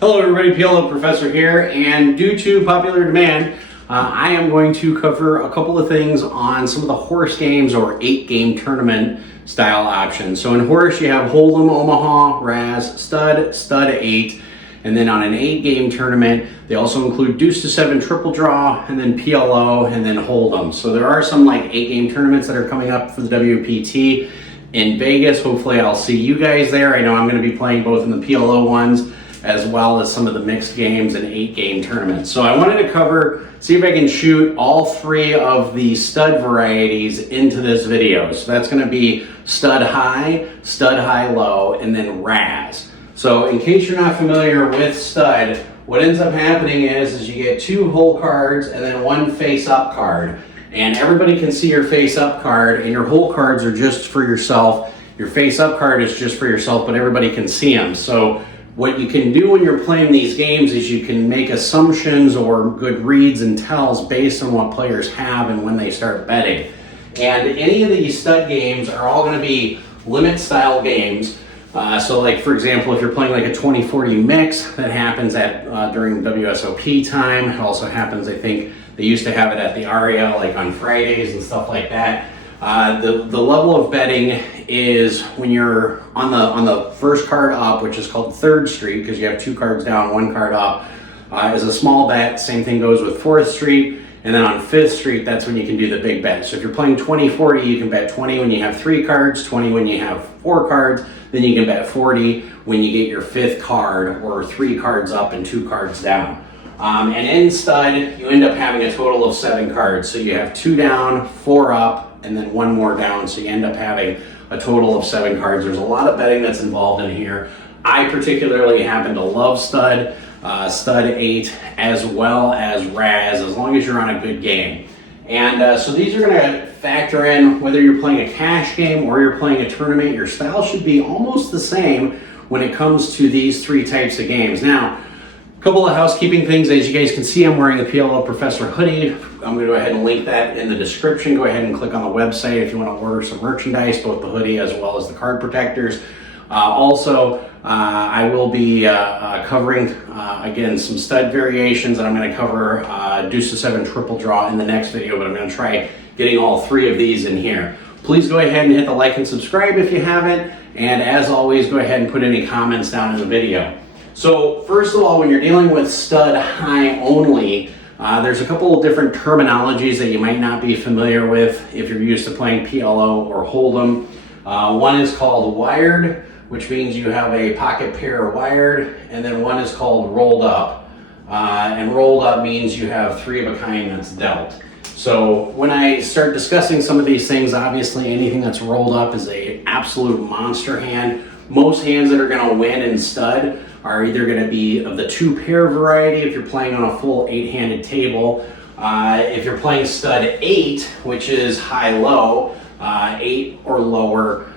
Hello everybody, PLO Professor here, and due to popular demand, I am going to cover a couple of things on some of the horse games or 8-game tournament style options. So in horse you have Hold'em, Omaha, Razz, Stud, Stud 8, and then on an 8-game tournament they also include Deuce to 7 triple draw, and then PLO, and then Hold'em. So there are some like 8-game tournaments that are coming up for the WPT in Vegas. Hopefully I'll see you guys there. I know I'm going to be playing both in the PLO ones as well as some of the mixed games and 8-game tournaments. So I wanted to see if I can shoot all 3 of the stud varieties into this video. So that's going to be stud high low, and then Razz. So in case you're not familiar with stud, what ends up happening is you get 2 hole cards and then 1 face up card. And everybody can see your face up card, and your hole cards are just for yourself. Your face up card is just for yourself, but everybody can see them. So what you can do when you're playing these games is you can make assumptions or good reads and tells based on what players have and when they start betting. And any of these stud games are all going to be limit style games. So like for example, if you're playing like a 20-40 mix, that happens at during WSOP time. It also happens, I think they used to have it at the ARIA like on Fridays and stuff like that. The level of betting is when you're on the first card up, which is called third street, because you have 2 cards down, 1 card up, is a small bet. Same thing goes with 4th street, and then on 5th street, that's when you can do the big bet. So if you're playing 20-40, you can bet 20 when you have 3 cards, 20 when you have 4 cards, then you can bet 40 when you get your 5th card or 3 cards up and 2 cards down. And in stud, you end up having a total of 7 cards. So you have 2 down, 4 up, and then 1 more down, so you end up having a total of 7 cards. There's a lot of betting that's involved in here. I particularly happen to love stud, stud 8, as well as Razz, as long as you're on a good game. And so these are going to factor in whether you're playing a cash game or you're playing a tournament. Your style should be almost the same when it comes to these 3 types of games. Now, a couple of housekeeping things. As you guys can see, I'm wearing the PLO Professor hoodie. I'm going to go ahead and link that in the description. Go ahead and click on the website if you want to order some merchandise, both the hoodie as well as the card protectors. I will be covering, again, some stud variations, and I'm going to cover Deuce to 7 triple draw in the next video, but I'm going to try getting all 3 of these in here. Please go ahead and hit the like and subscribe if you haven't, and as always, go ahead and put any comments down in the video. So first of all, when you're dealing with stud high only, there's a couple of different terminologies that you might not be familiar with if you're used to playing PLO or Hold'em. One is called wired, which means you have a pocket pair wired, and then one is called rolled up. And rolled up means you have 3 of a kind that's dealt. So when I start discussing some of these things, obviously anything that's rolled up is an absolute monster hand. Most hands that are going to win in stud are either going to be of the 2-pair variety if you're playing on a full 8-handed table. If you're playing stud 8, which is high-low, 8 or lower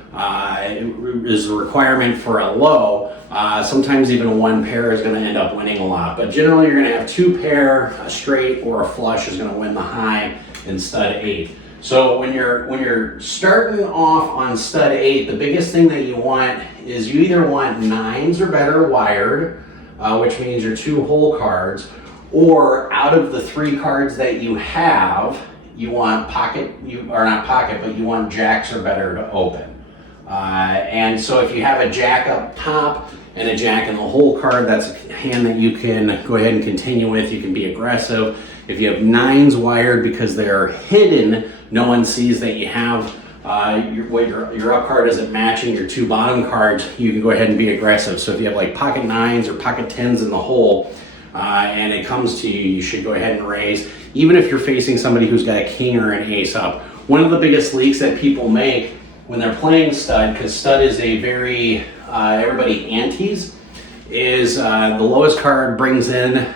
is the requirement for a low. Sometimes even 1 pair is going to end up winning a lot. But generally you're going to have 2-pair, a straight or a flush is going to win the high in stud 8. So when you're starting off on stud 8, the biggest thing that you want is you either want 9s or better wired, which means your 2 hole cards, or out of the 3 cards that you have, you want you want jacks or better to open. And so if you have a jack up top and a jack in the hole card, that's a hand that you can go ahead and continue with. You can be aggressive. If you have 9s wired because they're hidden, no one sees that you have your up card isn't matching your 2 bottom cards, you can go ahead and be aggressive. So if you have like pocket 9s or pocket 10s in the hole, and it comes to you, you should go ahead and raise. Even if you're facing somebody who's got a king or an ace up. One of the biggest leaks that people make when they're playing stud, because stud is a very, everybody antes, is the lowest card brings in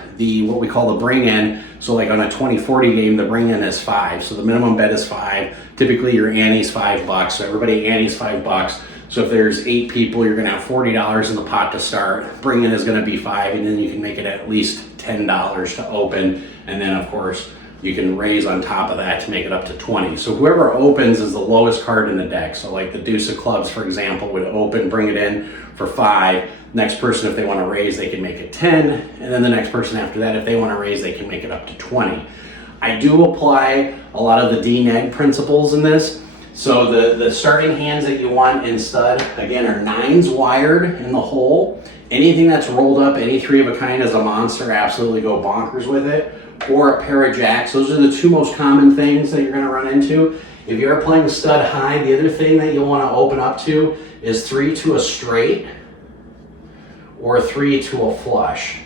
what we call the bring in. So like on a 20-40 game, the bring in is 5. So the minimum bet is 5. Typically your ante's $5. So everybody ante's $5. So if there's 8 people, you're going to have $40 in the pot to start. Bring in is going to be 5, and then you can make it at least $10 to open. And then of course, you can raise on top of that to make it up to 20. So whoever opens is the lowest card in the deck. So like the deuce of clubs, for example, would open, bring it in for 5. Next person, if they want to raise, they can make it 10. And then the next person after that, if they want to raise, they can make it up to 20. I do apply a lot of the D-neg principles in this. So the starting hands that you want in stud, again, are 9s wired in the hole. Anything that's rolled up, any 3 of a kind as a monster, absolutely go bonkers with it. Or a pair of jacks. Those are the 2 most common things that you're going to run into. If you're playing stud high, the other thing that you'll want to open up to is 3 to a straight or 3 to a flush.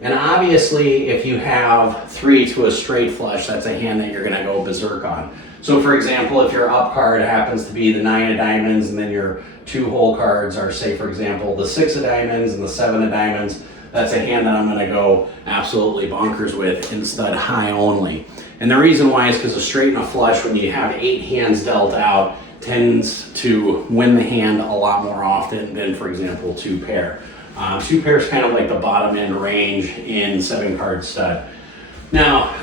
And obviously, if you have 3 to a straight flush, that's a hand that you're going to go berserk on. So for example, if your up card happens to be the 9 of diamonds and then your 2 hole cards are, say for example, the 6 of diamonds and the 7 of diamonds, that's a hand that I'm going to go absolutely bonkers with in stud high only. And the reason why is because a straight and a flush, when you have 8 hands dealt out, tends to win the hand a lot more often than, for example, 2 pair. 2 pair is kind of like the bottom end range in 7-card stud. Now,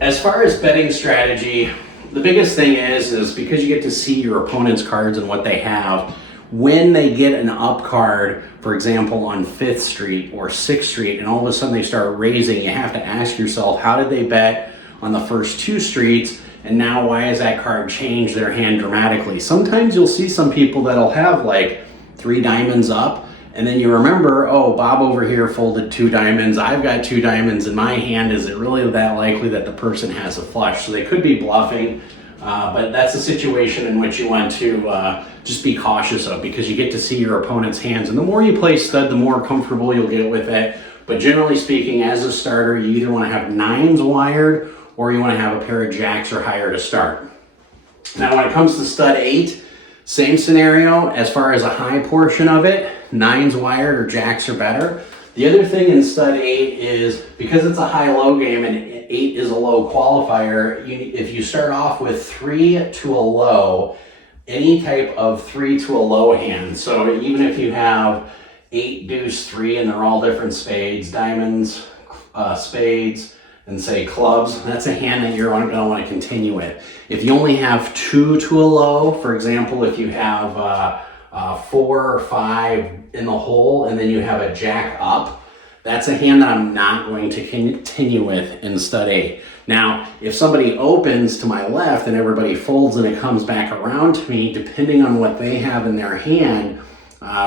as far as betting strategy, the biggest thing is because you get to see your opponent's cards and what they have. When they get an up card, for example, on 5th Street or 6th Street, and all of a sudden they start raising, you have to ask yourself, how did they bet on the first 2 streets? And now why has that card changed their hand dramatically? Sometimes you'll see some people that'll have like 3 diamonds up, and then you remember, oh, Bob over here folded 2 diamonds. I've got 2 diamonds in my hand. Is it really that likely that the person has a flush? So they could be bluffing, but that's a situation in which you want to just be cautious of, because you get to see your opponent's hands. And the more you play stud, the more comfortable you'll get with it. But generally speaking, as a starter, you either want to have 9s wired or you want to have a pair of jacks or higher to start. Now, when it comes to stud 8, same scenario as far as a high portion of it, 9s wired or jacks are better. The other thing in stud 8 is because it's a high-low game and 8 is a low qualifier, if you start off with 3 to a low, any type of 3 to a low hand, so even if you have 8 deuce 3 and they're all different spades, diamonds, spades, and say clubs, that's a hand that you're going to want to continue with. If you only have 2 to a low, for example, if you have 4 or 5 in the hole and then you have a jack up, that's a hand that I'm not going to continue with in stud 8. Now, if somebody opens to my left and everybody folds and it comes back around to me, depending on what they have in their hand,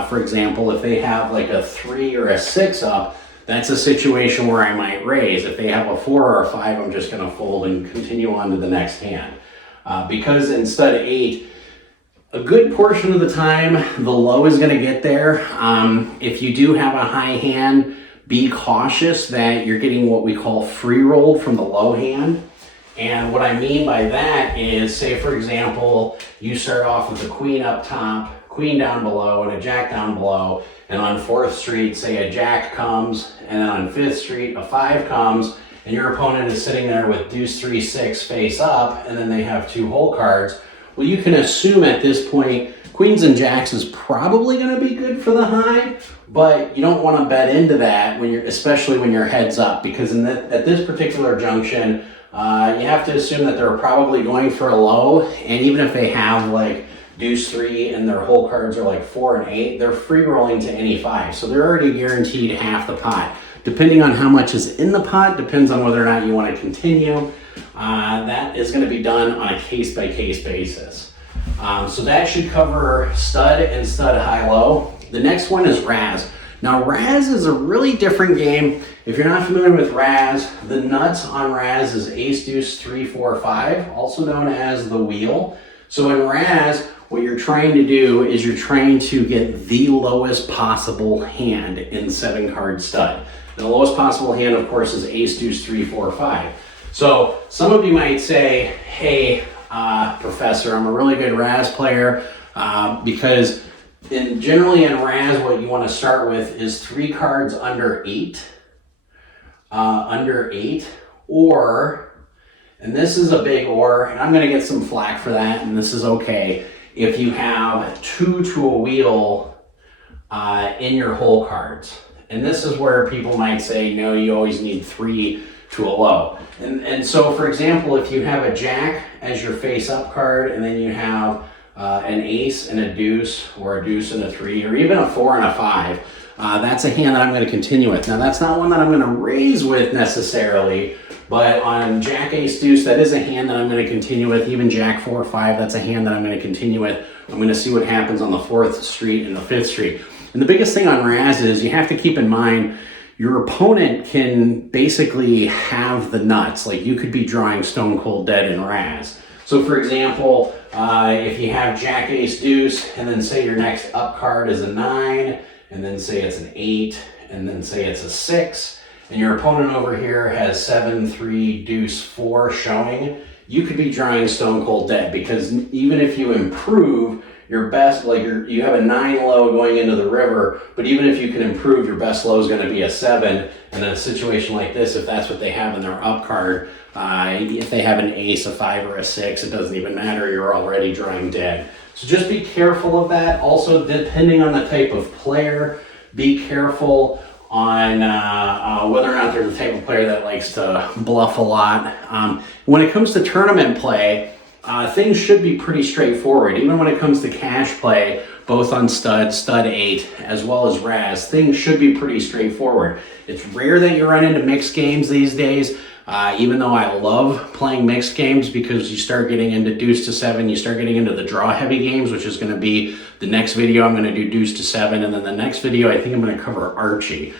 for example, if they have like a 3 or a 6 up, that's a situation where I might raise. If they have a 4 or a 5, I'm just going to fold and continue on to the next hand. Because in stud 8, a good portion of the time, the low is going to get there. If you do have a high hand, be cautious that you're getting what we call free rolled from the low hand. And what I mean by that is, say for example, you start off with a queen up top, queen down below, and a jack down below, and on 4th Street, say a jack comes, and then on 5th Street, a 5 comes, and your opponent is sitting there with deuce 3, 6 face up, and then they have 2 hole cards. Well, you can assume at this point, queens and jacks is probably going to be good for the high, but you don't want to bet into that when especially when your head's up, because at this particular junction, you have to assume that they're probably going for a low, and even if they have like deuce 3 and their hole cards are like 4 and 8, they're free rolling to any 5, so they're already guaranteed half the pot. Depending on how much is in the pot, depends on whether or not you want to continue. That is going to be done on a case-by-case basis. So that should cover stud and stud high-low. The next one is Razz. Now, Razz is a really different game. If you're not familiar with Razz, the nuts on Razz is ace, deuce, 3, 4, 5, also known as the wheel. So in Razz, what you're trying to do is you're trying to get the lowest possible hand in 7-card stud. And the lowest possible hand, of course, is ace, deuce, 3, 4, 5. So some of you might say, hey, Professor, I'm a really good Razz player, because generally in Razz, what you want to start with is 3 cards under 8, or, and this is a big or, and I'm going to get some flack for that, and this is okay, if you have 2 to a wheel in your hole cards. And this is where people might say, no, you always need 3 to a low. And so, for example, if you have a jack as your face-up card, and then you have an ace and a deuce, or a deuce and a 3, or even a 4 and a 5, that's a hand that I'm going to continue with. Now, that's not one that I'm going to raise with necessarily, but on jack, ace, deuce, that is a hand that I'm going to continue with. Even jack, 4, 5, that's a hand that I'm going to continue with. I'm going to see what happens on the 4th street and the 5th street. And the biggest thing on Razz is you have to keep in mind your opponent can basically have the nuts. Like, you could be drawing stone cold dead in Razz. So for example, if you have jack, ace, deuce, and then say your next up card is a 9, and then say it's an 8, and then say it's a 6, and your opponent over here has 7, 3, deuce, 4 showing, you could be drawing stone cold dead, because even if you improve your best, like you have a 9 low going into the river, but even if you can improve, your best low is going to be a 7. And in a situation like this, if that's what they have in their up card, if they have an ace, a 5, or a 6, it doesn't even matter. You're already drawing dead. So just be careful of that. Also, depending on the type of player, be careful on whether or not they're the type of player that likes to bluff a lot. When it comes to tournament play, things should be pretty straightforward. Even when it comes to cash play, both on stud 8, as well as Razz, things should be pretty straightforward. It's rare that you run into mixed games these days, even though I love playing mixed games, because you start getting into deuce to 7, you start getting into the draw heavy games, which is going to be the next video. I'm going to do deuce to 7, and then the next video I think I'm going to cover Archie.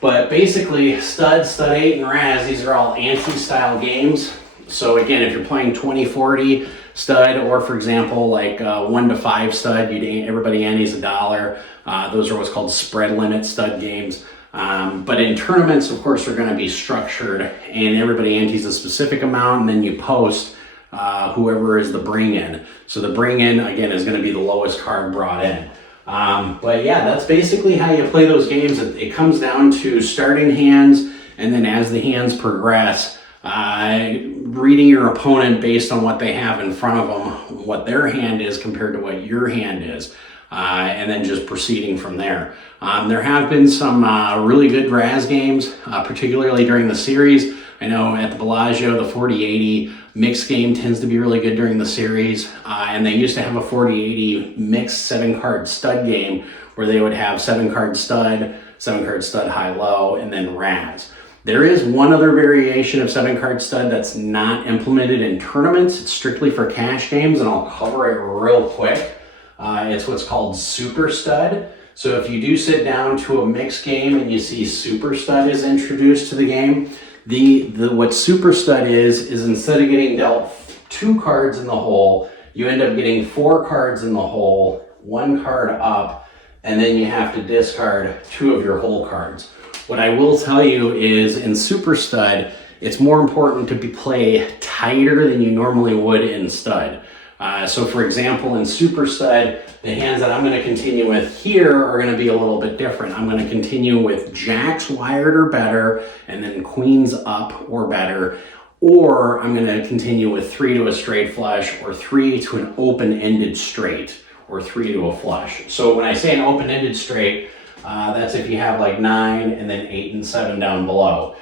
But basically, stud 8, and Razz, these are all ante-style games. So again, if you're playing 20-40 stud, or for example, like 1 to 5 stud, everybody antes $1. Those are what's called spread limit stud games. But in tournaments, of course, they're going to be structured, and everybody antes a specific amount, and then you post whoever is the bring-in. So the bring-in, again, is going to be the lowest card brought in. But yeah, that's basically how you play those games. It comes down to starting hands, and then as the hands progress, reading your opponent based on what they have in front of them, what their hand is compared to what your hand is, and then just proceeding from there. There have been some really good Razz games, particularly during the series. I know at the Bellagio, the 40-80 mixed game tends to be really good during the series, and they used to have a 40-80 mixed 7-card stud game where they would have 7-card stud, 7-card stud high-low, and then Razz. There is one other variation of 7-card stud that's not implemented in tournaments. It's strictly for cash games, and I'll cover it real quick. It's what's called super stud. So if you do sit down to a mixed game and you see super stud is introduced to the game, what super stud is instead of getting dealt 2 cards in the hole, you end up getting 4 cards in the hole, 1 card up, and then you have to discard 2 of your hole cards. What I will tell you is in super stud, it's more important to play tighter than you normally would in stud. So for example, in super stud, the hands that I'm going to continue with here are going to be a little bit different. I'm going to continue with jacks wired or better, and then queens up or better, or I'm going to continue with 3 to a straight flush, or 3 to an open-ended straight, or 3 to a flush. So when I say an open-ended straight, that's if you have like 9 and then 8 and 7 down below.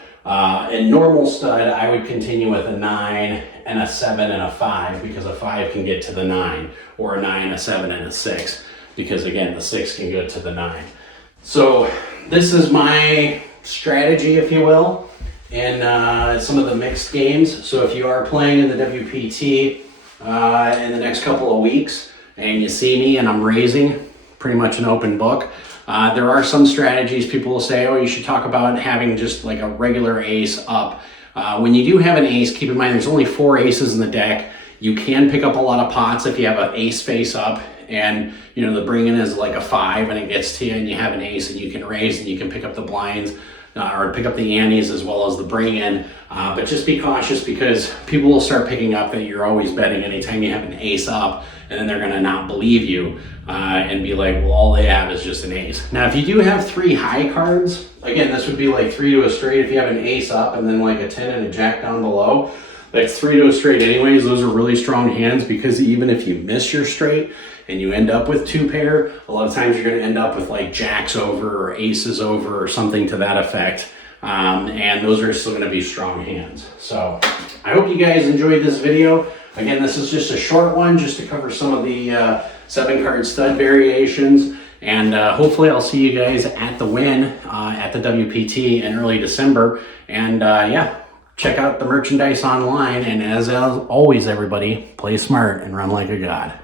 In normal stud, I would continue with a 9 and a 7 and a 5, because a 5 can get to the 9, or a 9, a 7, and a 6, because again, the 6 can get to the 9. So this is my strategy, if you will, in some of the mixed games. So if you are playing in the WPT in the next couple of weeks, and you see me and I'm raising, pretty much an open book. There are some strategies people will say, oh, you should talk about having just like a regular ace up. When you do have an ace, keep in mind there's only 4 aces in the deck. You can pick up a lot of pots if you have an ace face up, and you know the bring-in is like a 5 and it gets to you, and you have an ace, and you can raise and you can pick up the blinds or pick up the antes as well as the bring-in. But just be cautious, because people will start picking up that you're always betting anytime you have an ace up, and then they're going to not believe you and be like, well, all they have is just an ace. Now, if you do have 3 high cards, again, this would be like 3 to a straight if you have an ace up and then like a 10 and a jack down below. That's 3 to a straight anyways. Those are really strong hands, because even if you miss your straight and you end up with 2 pair, a lot of times you're going to end up with like jacks over or aces over or something to that effect. and those are still going to be strong hands. So I hope you guys enjoyed this video. Again, this is just a short one just to cover some of the 7-card stud variations. And hopefully I'll see you guys at the Win at the WPT in early December. And yeah, check out the merchandise online. And as always, everybody, play smart and run like a god.